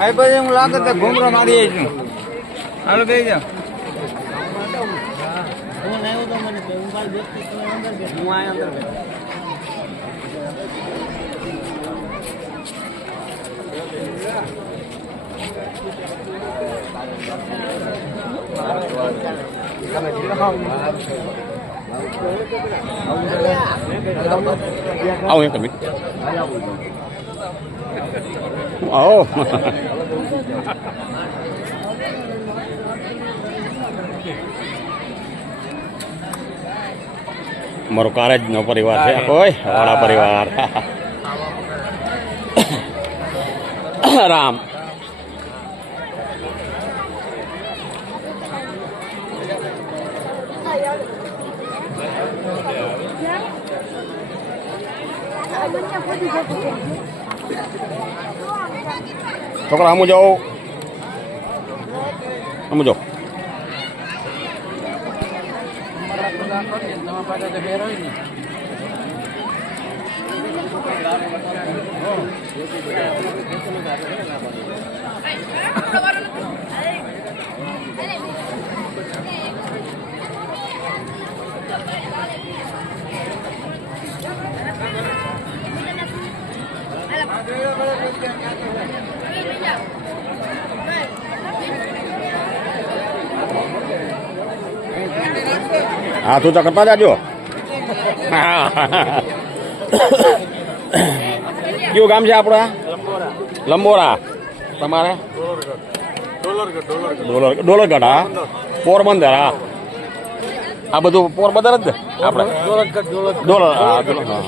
આ પછી હું લાગે તો ઘૂમરો મારી આવી છું હાલો બે જાઓ હું આ અંદર બેઠો. આવો એક મિનિટ આવો મારો કારેજ નો પરિવાર છે. કોઈ વાળા પરિવાર. રામ. છોકરા આમું જાઓ આમું જાઓ હા તું તો કરતા જાજો. કયું ગામ છે આપણા લંબોરા. તમારે? ડોલર ડોલરગઢ. હા. પોરબંદર હા. આ બધું પોરબંદર જ આપણે? આપણે ડોલર હા ડોલર હા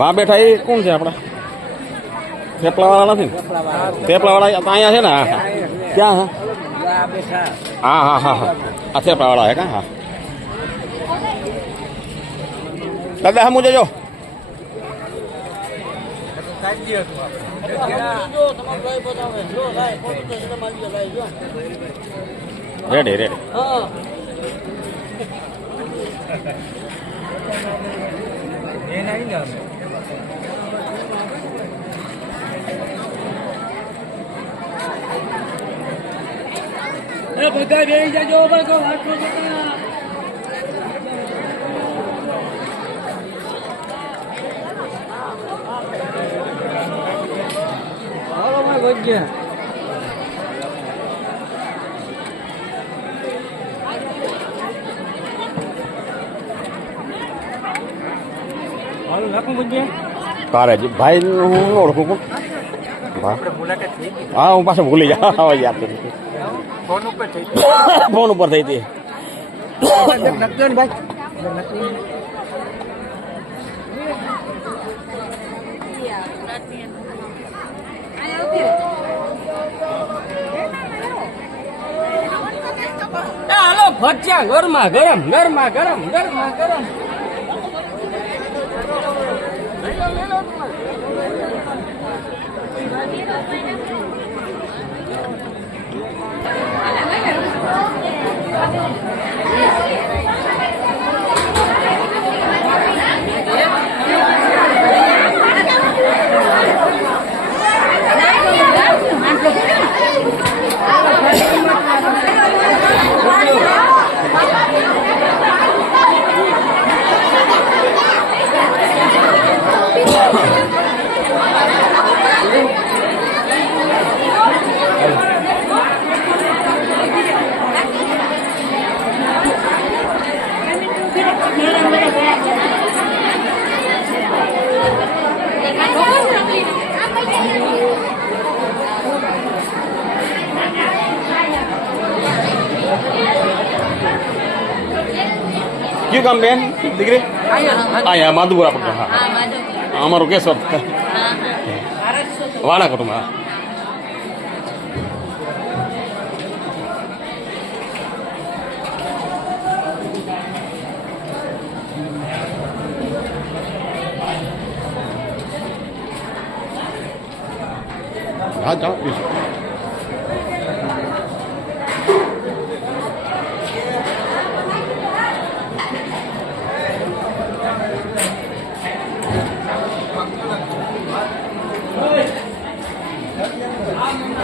વાં બેઠા એ કોણ છે આપણા? થેપલાવાળા નથી ને? થેપલાવાળા તો અહીંયા છે ને? હા હા. ક્યાં, હા? હા હા હા આ થેપલાવાળા છે કા? હા. દાદા, હમું જજો. રેડી રેડી એને આવી ને બધા બેસી જાજો વજ્યા તારે જ ભાઈ હું ઓળખું હા હું પાછો ભૂલી જા હા યાદ કરી ફોન ઉપર થઈ ફોન ઉપર થઈ હતી. ભાઈ હાલો ભજીયા ગરમા ગરમ ગરમા ગરમ ગરમા ગરમ. Gracias. કયું કામ બેન દીકરી અહીંયા માધુપુરા પડતો હા અમારું કેશોદ વાળા કુટુંબ હા હા જાઓ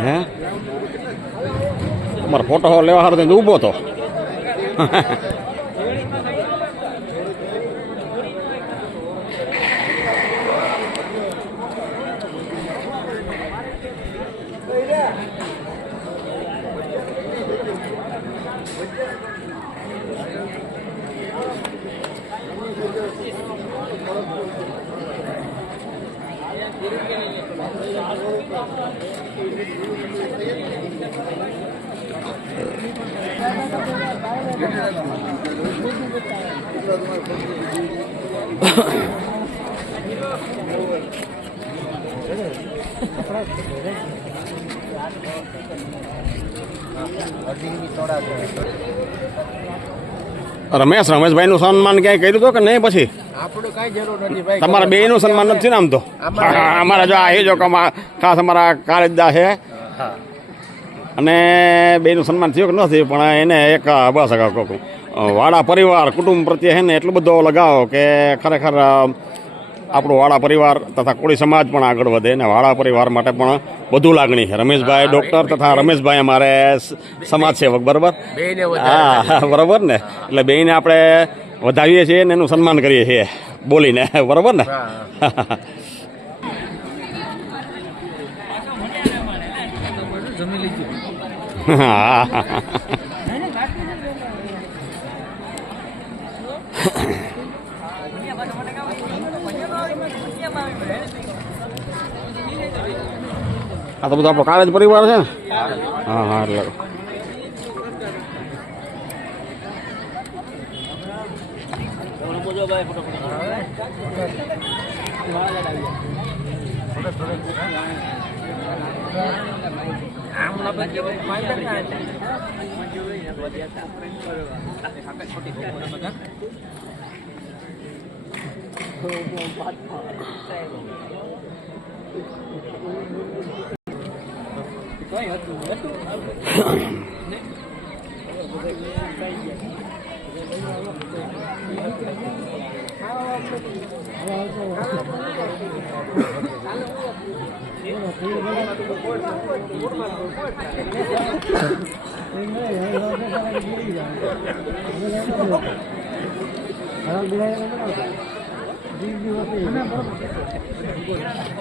હે? તમારો ફોટો લેવા તો ઊભો હતો और दिन भी थोड़ा રમેશ રમેશભાઈ નું સન્માન ક્યાંય કર્યું હતું કે નહીં પછી? આપણું કઈ જરૂર તમારા બે નું સન્માન નથી ને આમ તો? અમારા જો આ જો ખાસ અમારા કાળજદા છે. અને બે નું સન્માન થયું કે ન થયું? પણ એને એક બસ વાડા પરિવાર કુટુંબ પ્રત્યે છે ને એટલો બધો લગાવો કે ખરેખર આપણો વાડા પરિવાર તથા કોળી સમાજ પણ આગળ વધે ને વાડા પરિવાર માટે પણ વધુ લાગણી છે. રમેશભાઈ ડૉક્ટર તથા રમેશભાઈ અમારે સમાજસેવક સમાજ સેવક બરાબર હા હા, બરાબર ને? એટલે બેને આપણે વધાવીએ છીએ ને એનું સન્માન કરીએ છીએ બોલીને. બરાબર ને? હા આ તો બધો આપણો કાળજ પરિવાર છે હા હા એટલે.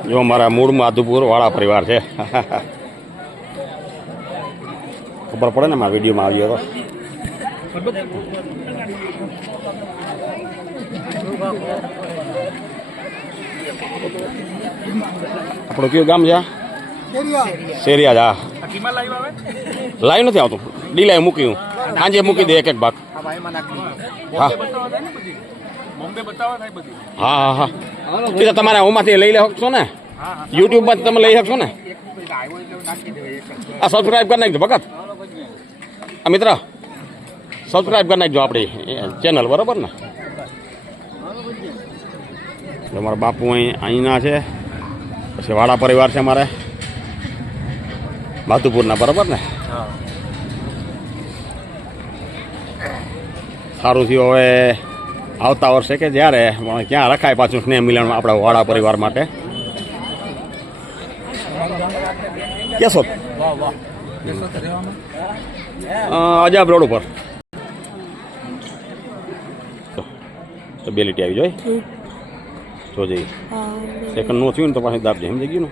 જો મારા મૂળ માધુપુર વાળા પરિવાર છે. ખબર પડે ને મારા વિડીયોમાં આવ્યો હતો આપણું કયું ગામ છે? આ? શેરિયા હા. લાઈવ નથી આવતું. ડીલાઈ મૂક્યું. સાંજે મૂકી દે એક એક ભાગ. હા. હા હા હા. તો તમારે ઓમાંથી લઈ લે શકશો ને? યુટ્યુબમાં તમે લઈ શકશો ને? આ સબસ્ક્રાઈબ કરી નાખજો ભગત. આ મિત્ર સબસ્ક્રાઈબ કરી નાખજો આપણી ચેનલ બરાબર ને? અમારા બાપુ અહીં અહીંના છે, પછી વાળા પરિવાર છે અમારે માધુપુરના, બરાબર ને? સારું થયું હવે આવતા વર્ષે કે જ્યારે ક્યાં રખાય પાછું સ્નેહ મિલન આપણા વાળા પરિવાર માટે? કેશોદ. અજાબ રોડ ઉપર. તો બે લીટી આવી જોઈ? જો જઈ સેકન્ડ નો થયું ને તો પાછી દાબ સમજી ગયું ને?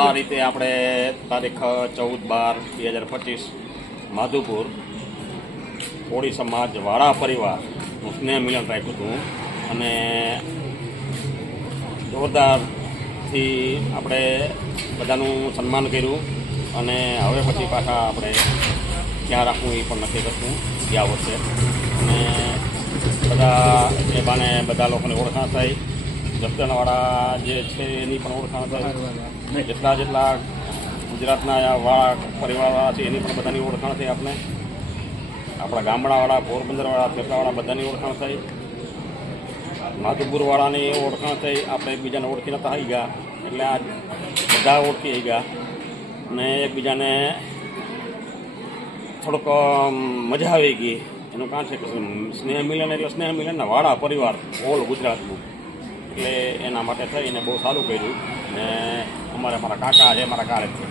આ રીતે આપણે તારીખ ચૌદ બાર બે હજાર પચીસ માધુપુર કોળી સમાજ વાળા પરિવારનું સ્નેહ મિલન રાખ્યું હતું. અને જોરદારથી આપણે બધાનું સન્માન કર્યું. અને હવે પછી પાછા આપણે ક્યાં રાખવું એ પણ નક્કી કરશું ગયા વર્ષે અને બધા એ બાને બધા લોકોને ઓળખાણ થાય. જપ્તનવાળા જે છે એની પણ ઓળખાણ થાય. જેટલા જેટલા ગુજરાતના વાળા પરિવારવાળા છે એની પણ બધાની ઓળખાણ થઈ આપણે આપણા ગામડાવાળા પોરબંદરવાળા થેપલાવાળા બધાની ઓળખાણ થઈ માધુપુરવાળાની ઓળખાણ થઈ આપણે એકબીજાને ઓળખી નતા આવી ગયા એટલે આ બધા ઓળખી ગયા અને એકબીજાને થોડોક મજા આવી ગઈ. એનું કારણ છે કે સ્નેહ મિલન એટલે સ્નેહ મિલનના વાળા પરિવાર ઓલ ગુજરાતનું. એટલે એના માટે થઈને બહુ સારું કર્યું. ને અમારે મારા કાકા છે, મારા કારે છે.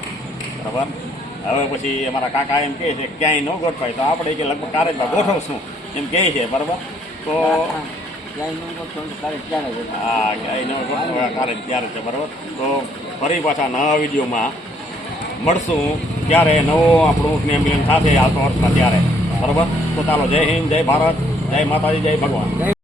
બરાબર? હવે પછી અમારા કાકા એમ કહે છે, ક્યાંય ન ગોઠવાય. તો આપણે કે લગભગ કારેજમાં ગોઠવશું. એમ કહે છે, બરાબર? તો હા, ક્યાંય ન ગોઠવાય કારેજ ત્યારે છે, બરાબર? તો ફરી પાછા નવા વિડીયોમાં મળશું ત્યારે નવો આપણું સ્નેહ મિલન આ તો અર્થમાં ત્યારે. બરાબર? તો ચાલો, જય હિન્દ, જય ભારત, જય માતાજી, જય ભગવાન.